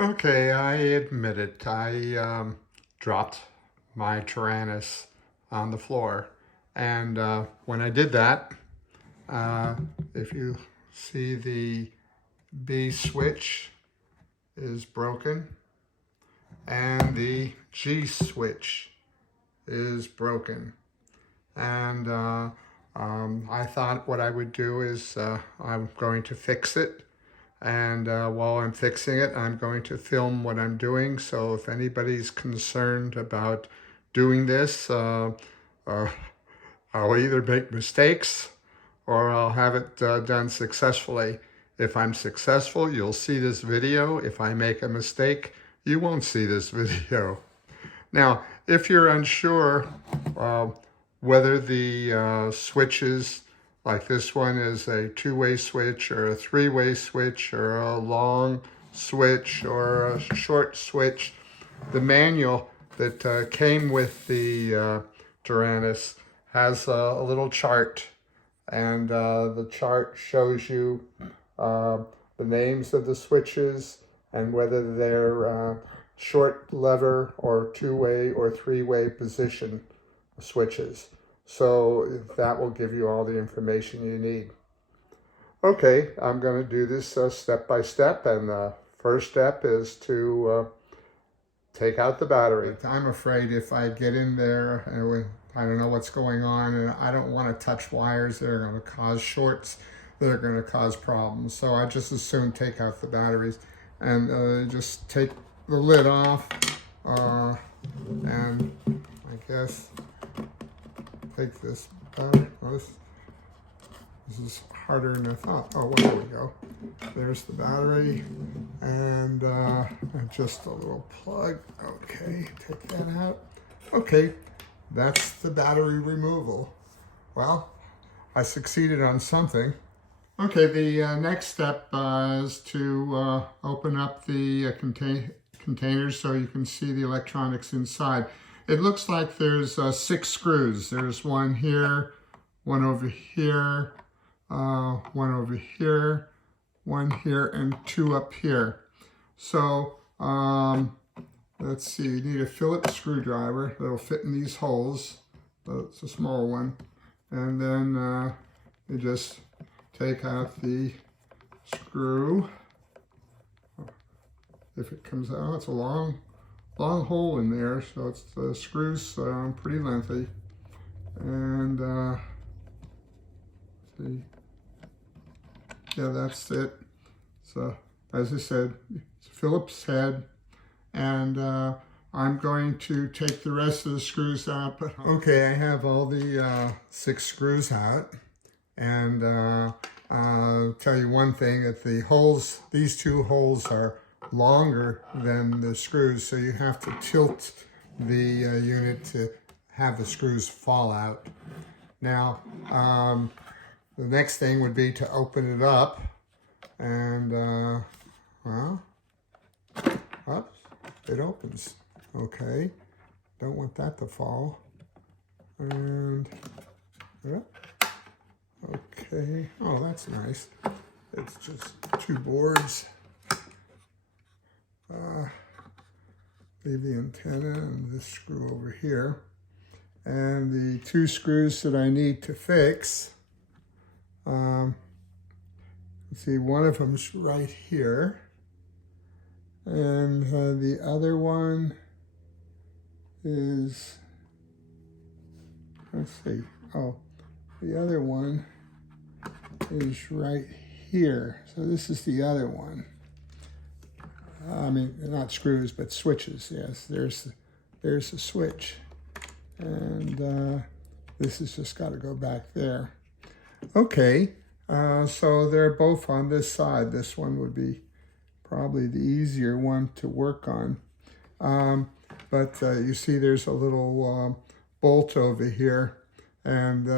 Okay, I admit it. I dropped my Taranis on the floor. And when I did that, uh, if you see the B switch is broken and the G switch is broken. And I thought what I would do is I'm going to fix it. And while I'm fixing it, I'm going to film what I'm doing. So if anybody's concerned about doing this, uh, I'll either make mistakes or I'll have it done successfully. If I'm successful, you'll see this video. If I make a mistake, you won't see this video. Now, if you're unsure whether the switches, like this one is a two-way switch or a three-way switch or a long switch or a short switch, the manual that came with the Taranis has a little chart, and the chart shows you the names of the switches and whether they're short lever or two-way or three-way position switches. So that will give you all the information you need. Okay, I'm going to do this step by step, and the first step is to take out the battery. I'm afraid if I get in there and I don't know what's going on, and I don't want to touch wires that are going to cause shorts, that are going to cause problems. So I just as soon take out the batteries and just take the lid off, and I guess take this battery. Oh, this is harder than I thought. Oh, well, there we go. There's the battery, and just a little plug. Okay, take that out. Okay, that's the battery removal. Well, I succeeded on something. Okay, the next step is to open up the containers so you can see the electronics inside. It looks like there's 6 screws. There's one here, one over here, one over here, one here, and 2 up here. So let's see, you need a Phillips screwdriver that'll fit in these holes. It's a small one. And then you just take out the screw. If it comes out, it's a long hole in there, so it's the screws pretty lengthy. And see, yeah, that's it. So as I said, it's a Phillips head, and I'm going to take the rest of the screws out. But okay, I have all the 6 screws out, and I'll tell you one thing, that the holes, these 2 holes are longer than the screws, so you have to tilt the unit to have the screws fall out. Now, the next thing would be to open it up, and well, oops, it opens. Okay, don't want that to fall. And okay, oh, that's nice. It's just 2 boards. Leave the antenna and this screw over here. And the 2 screws that I need to fix, let's see, one of them's right here. And the other one is, let's see, oh, the other one is right here. So this is the other one. I mean, not screws, but switches. Yes, there's the switch, and this has just got to go back there. Okay, so they're both on this side. This one would be probably the easier one to work on, but you see there's a little bolt over here, and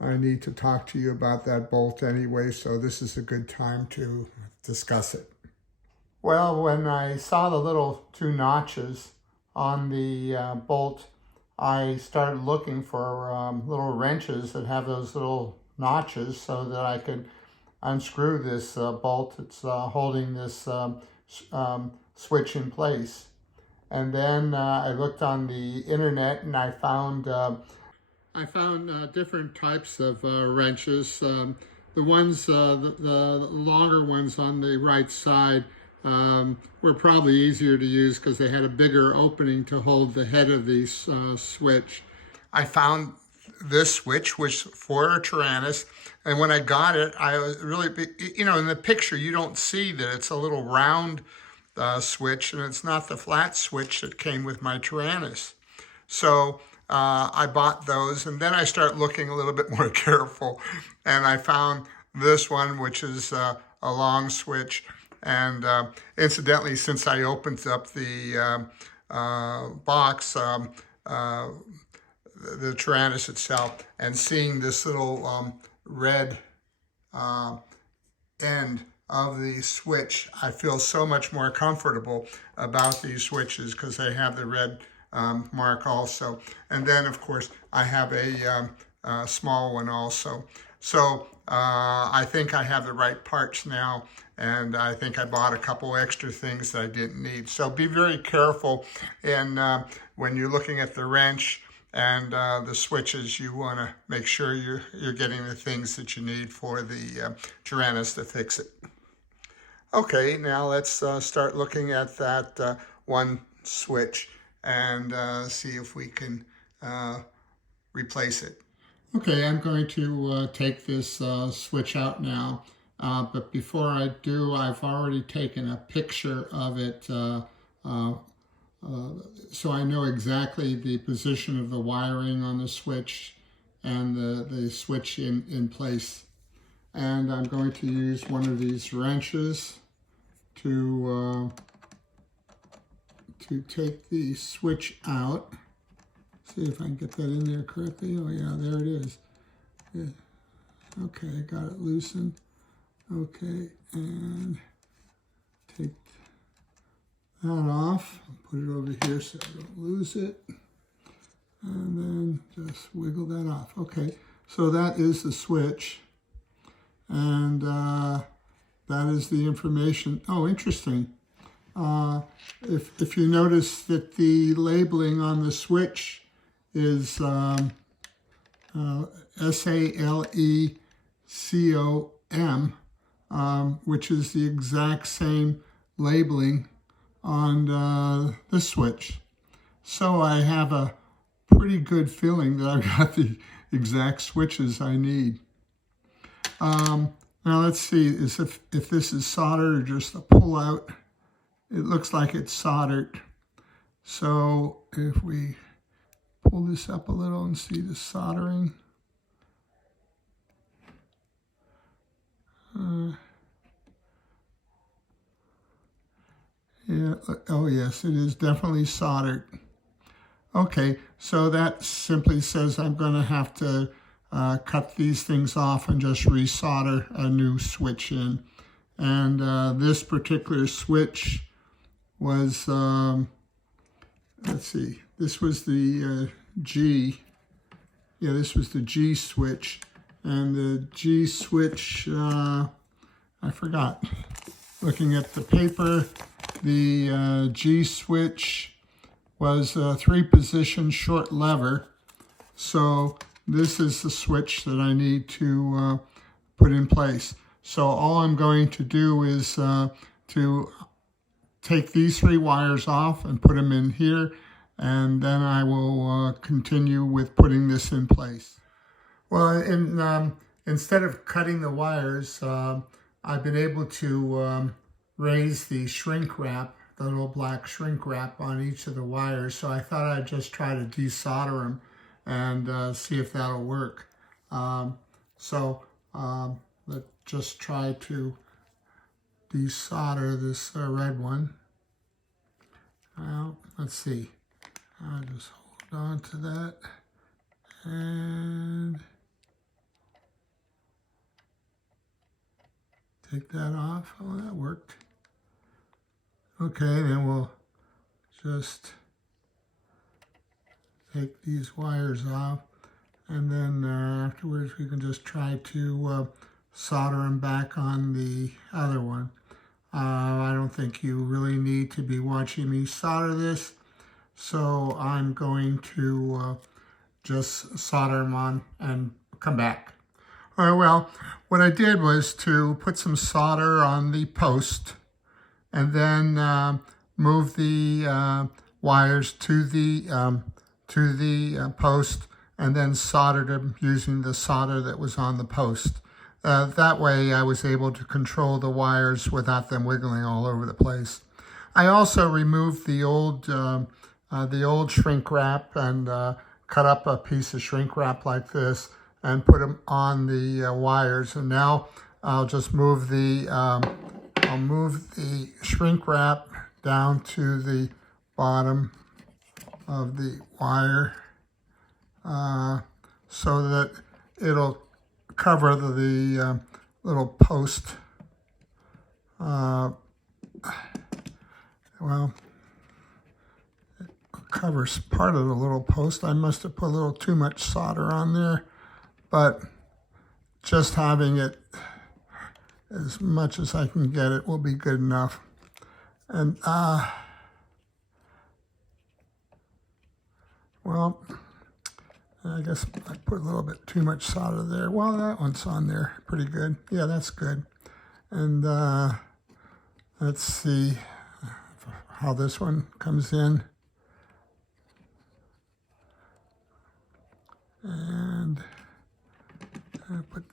I need to talk to you about that bolt anyway, so this is a good time to discuss it. Well, when I saw the little 2 notches on the bolt, I started looking for little wrenches that have those little notches so that I could unscrew this bolt. It's holding this switch in place. And then I looked on the internet and I found different types of wrenches. The ones, the longer ones on the right side were probably easier to use because they had a bigger opening to hold the head of the switch. I found this switch was for a Taranis, and when I got it, I was really, you know, in the picture you don't see that it's a little round switch, and it's not the flat switch that came with my Taranis. So I bought those, and then I start looking a little bit more careful, and I found this one, which is a long switch. And incidentally, since I opened up the box, the Taranis itself, and seeing this little red end of the switch, I feel so much more comfortable about these switches because they have the red mark also. And then, of course, I have a small one also. So I think I have the right parts now, and I think I bought a couple extra things that I didn't need. So be very careful in when you're looking at the wrench and the switches. You want to make sure you're getting the things that you need for the Taranis to fix it. Okay, now let's start looking at that one switch and see if we can replace it. Okay, I'm going to take this switch out now, but before I do, I've already taken a picture of it so I know exactly the position of the wiring on the switch and the switch in place. And I'm going to use one of these wrenches to take the switch out. See if I can get that in there correctly. Oh yeah, there it is. Yeah. Okay, I got it loosened. Okay, and take that off. I'll put it over here so I don't lose it. And then just wiggle that off. Okay, so that is the switch. And that is the information. Oh, interesting. If you notice that the labeling on the switch is SALECOM, which is the exact same labeling on this switch. So I have a pretty good feeling that I've got the exact switches I need. Now let's see if this is soldered or just a pull out. It looks like it's soldered. So if we pull this up a little and see the soldering. Yeah, oh yes, it is definitely soldered. Okay, so that simply says I'm going to have to cut these things off and just resolder a new switch in. And this particular switch was, let's see, this was the G. Yeah, this was the G switch. And the G switch, I forgot. Looking at the paper, the G switch was a 3-position short lever. So this is the switch that I need to put in place. So all I'm going to do is to take these 3 wires off and put them in here, and then I will continue with putting this in place. Well, instead of cutting the wires, I've been able to raise the shrink wrap, the little black shrink wrap on each of the wires. So I thought I'd just try to desolder them and see if that'll work. Let's just try to desolder this red one. Well, let's see. I'll just hold on to that and take that off. Oh, that worked. Okay, then we'll just take these wires off, and then afterwards we can just try to solder them back on the other one. I don't think you really need to be watching me solder this, so I'm going to just solder them on and come back. All right, well, what I did was to put some solder on the post and then move the wires to the post and then soldered them using the solder that was on the post. That way I was able to control the wires without them wiggling all over the place. I also removed the old shrink wrap and cut up a piece of shrink wrap like this and put them on the wires. And now I'll just move the shrink wrap down to the bottom of the wire so that it'll cover the little post. Well, it covers part of the little post. I must have put a little too much solder on there, but just having it as much as I can get it will be good enough. And well, I guess I put a little bit too much solder there. Well, that one's on there pretty good. Yeah, that's good. And let's see how this one comes in. And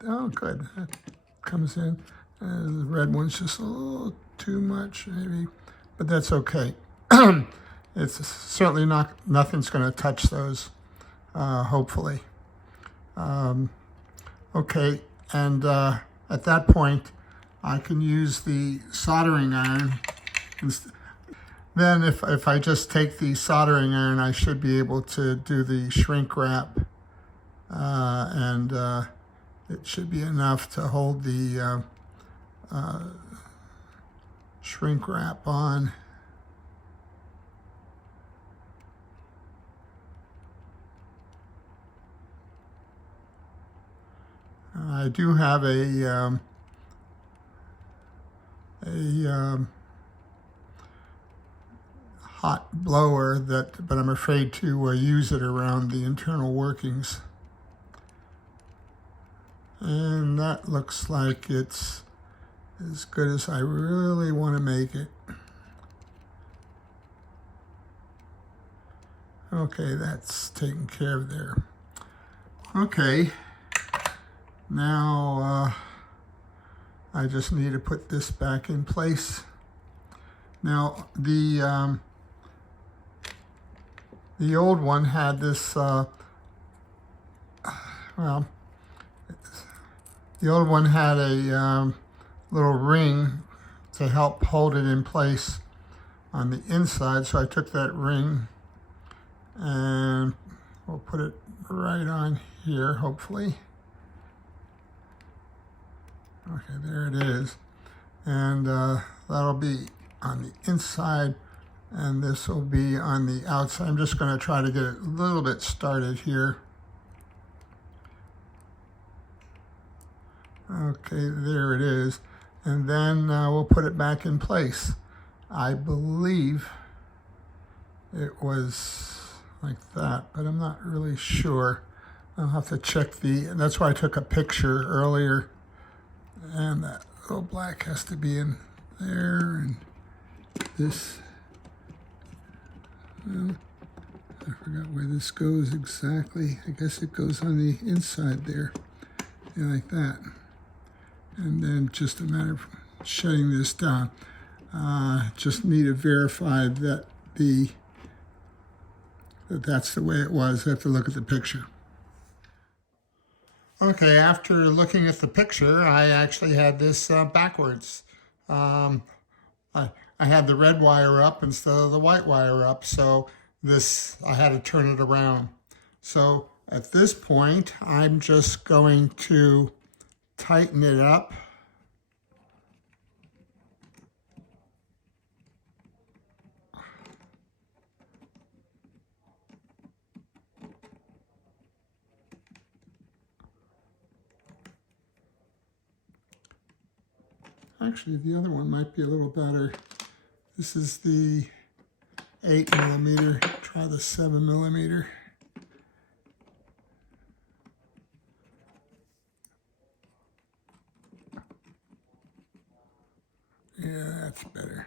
oh, good. That comes in. The red one's just a little too much, maybe, but that's okay. It's certainly nothing's going to touch those. Hopefully. Okay, and at that point, I can use the soldering iron. Then if I just take the soldering iron, I should be able to do the shrink wrap, and it should be enough to hold the shrink wrap on. I do have a hot blower but I'm afraid to use it around the internal workings. And that looks like it's as good as I really want to make it. Okay, that's taken care of there. Okay. Now, I just need to put this back in place. Now, the old one had this, the old one had a little ring to help hold it in place on the inside. So I took that ring and we'll put it right on here, hopefully. Okay, there it is. And that'll be on the inside, and this will be on the outside. I'm just going to try to get it a little bit started here. Okay, there it is. And then we'll put it back in place. I believe it was like that, but I'm not really sure. I'll have to check that's why I took a picture earlier. And that little black has to be in there, and this, well, I forgot where this goes exactly. I guess it goes on the inside there, yeah, like that. And then just a matter of shutting this down. Just need to verify that that's the way it was. I have to look at the picture. Okay, after looking at the picture, I actually had this backwards. I had the red wire up instead of the white wire up, so I had to turn it around. So at this point, I'm just going to tighten it up. Actually, the other one might be a little better. This is the 8mm. Try the 7mm. Yeah, that's better.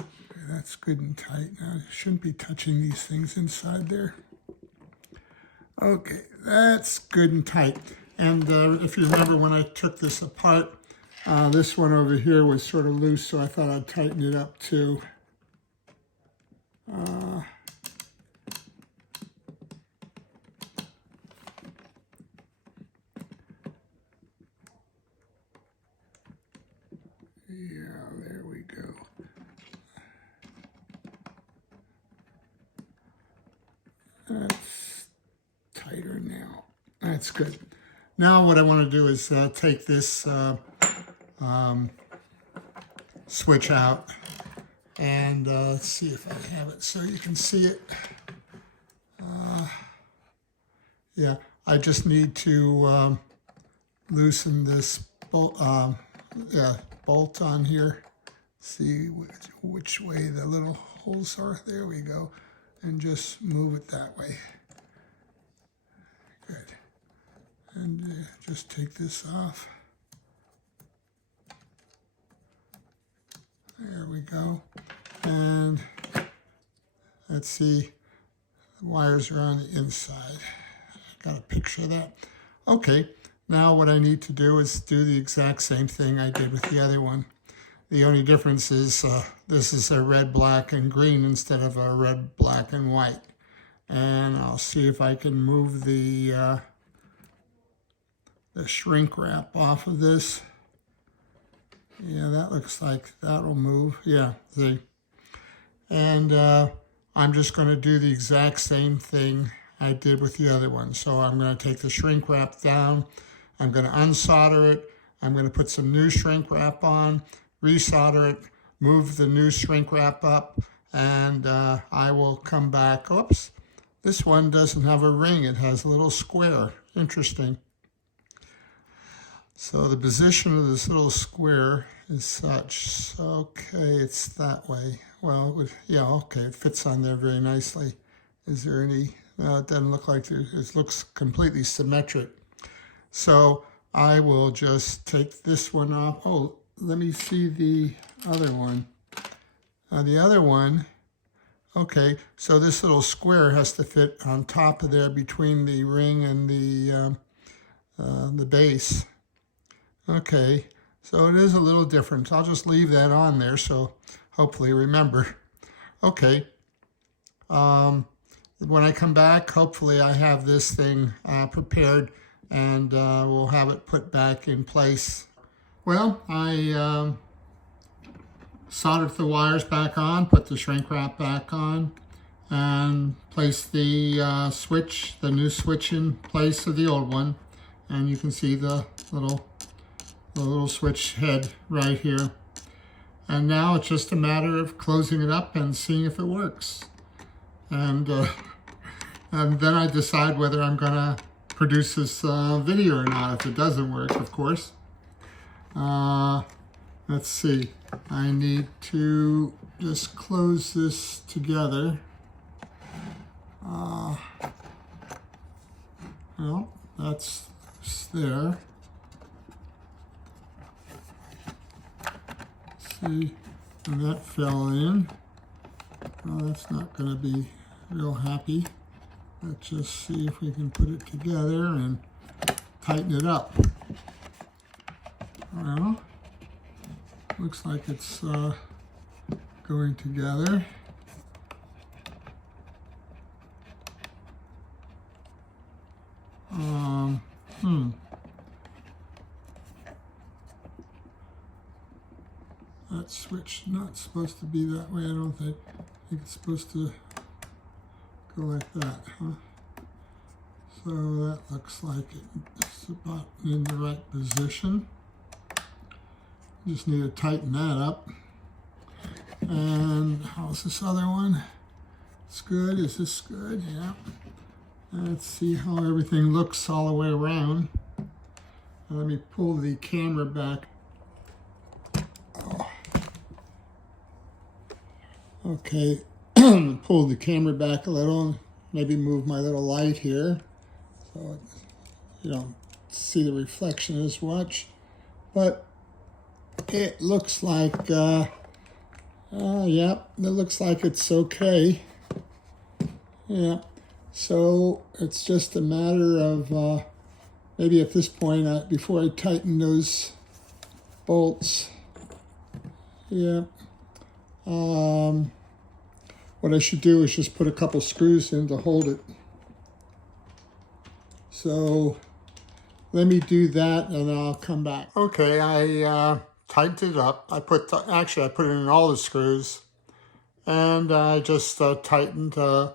Okay, that's good and tight. Now, you shouldn't be touching these things inside there. Okay, that's good and tight. And if you remember when I took this apart, this one over here was sort of loose, so I thought I'd tighten it up too. Yeah, there we go. That's tighter now. That's good. Now what I want to do is take this switch out and let's see if I have it so you can see it. Yeah, I just need to loosen this bolt on here. See which way the little holes are. There we go. And just move it that way. Good. And just take this off. There we go. And let's see, the wires are on the inside. Got a picture of that. Okay, now what I need to do is do the exact same thing I did with the other one. The only difference is this is a red, black, and green instead of a red, black, and white. And I'll see if I can move the shrink wrap off of this. Yeah, that looks like that'll move. Yeah, see. And I'm just going to do the exact same thing I did with the other one. So I'm going to take the shrink wrap down. I'm going to unsolder it. I'm going to put some new shrink wrap on, resolder it, move the new shrink wrap up, and I will come back. Oops, this one doesn't have a ring. It has a little square. Interesting. So the position of this little square is such. Okay, it's that way. Well, yeah, okay, it fits on there very nicely. Is there any? No, it doesn't look like there. It looks completely symmetric. So I will just take this one off. Oh, let me see the other one. The other one, okay, so this little square has to fit on top of there between the ring and the base. Okay, so it is a little different. I'll just leave that on there so hopefully remember. Okay, when I come back, hopefully I have this thing prepared and we'll have it put back in place. Well, I soldered the wires back on, put the shrink wrap back on, and placed the switch, the new switch in place of the old one. And you can see the little switch head right here. And now it's just a matter of closing it up and seeing if it works. And then I decide whether I'm gonna produce this video or not, if it doesn't work, of course. Let's see, I need to just close this together. Well, that's there. See, and that fell in. Well, that's not going to be real happy. Let's just see if we can put it together and tighten it up. Well, looks like it's going together. That switch not supposed to be that way, I don't think. I think it's supposed to go like that, huh? So that looks like it's about in the right position. Just need to tighten that up. And how's this other one? It's good. Is this good? Yeah. Let's see how everything looks all the way around. Let me pull the camera back. Okay, pull the camera back a little, maybe move my little light here so you don't see the reflection as much. But it looks like, yep, it looks like it's okay. Yeah, so it's just a matter of maybe at this point, before I tighten those bolts, yeah, what I should do is just put a couple screws in to hold it. So let me do that and I'll come back. Okay, I tightened it up. Actually I put in all the screws, and I just tightened a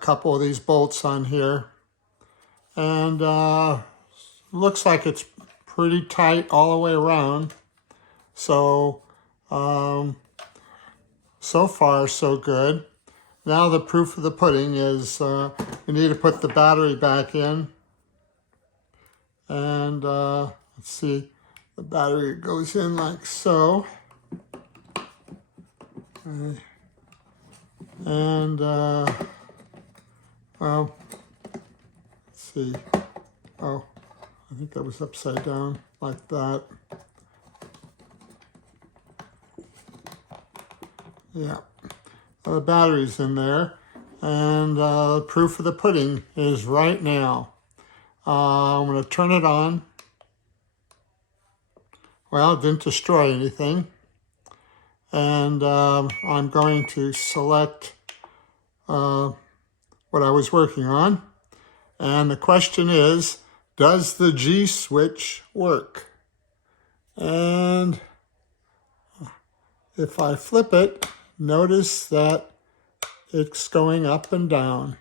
couple of these bolts on here, and looks like it's pretty tight all the way around. So so far so good. Now the proof of the pudding is you need to put the battery back in, and let's see, the battery goes in like so. And well, let's see. Oh, I think that was upside down like that. Yeah, the battery's in there, and the proof of the pudding is right now. I'm going to turn it on. Well, it didn't destroy anything. And I'm going to select what I was working on. And the question is, does the G switch work? And if I flip it, notice that it's going up and down.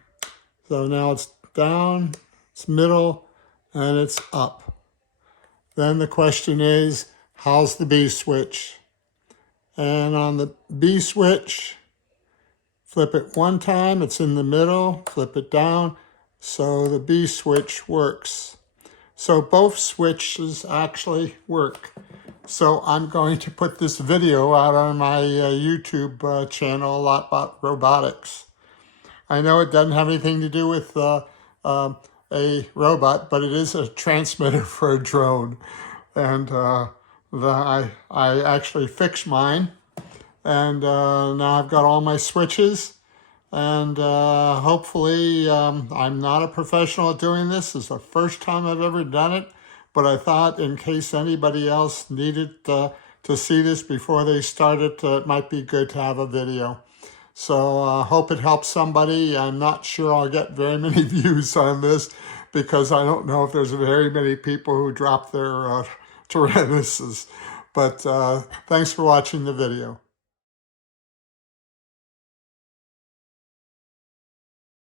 So now it's down, it's middle, and it's up. Then the question is, how's the B switch? And on the B switch, flip it one time, it's in the middle, flip it down, so the B switch works. So both switches actually work. So I'm going to put this video out on my YouTube channel, a lot about robotics. I know it doesn't have anything to do with a robot, but it is a transmitter for a drone. And I actually fixed mine, and now I've got all my switches, and hopefully I'm not a professional at doing this. It's the first time I've ever done it, but I thought in case anybody else needed to see this before they started, it might be good to have a video. So I hope it helps somebody. I'm not sure I'll get very many views on this, because I don't know if there's very many people who drop their Taranises. But thanks for watching the video.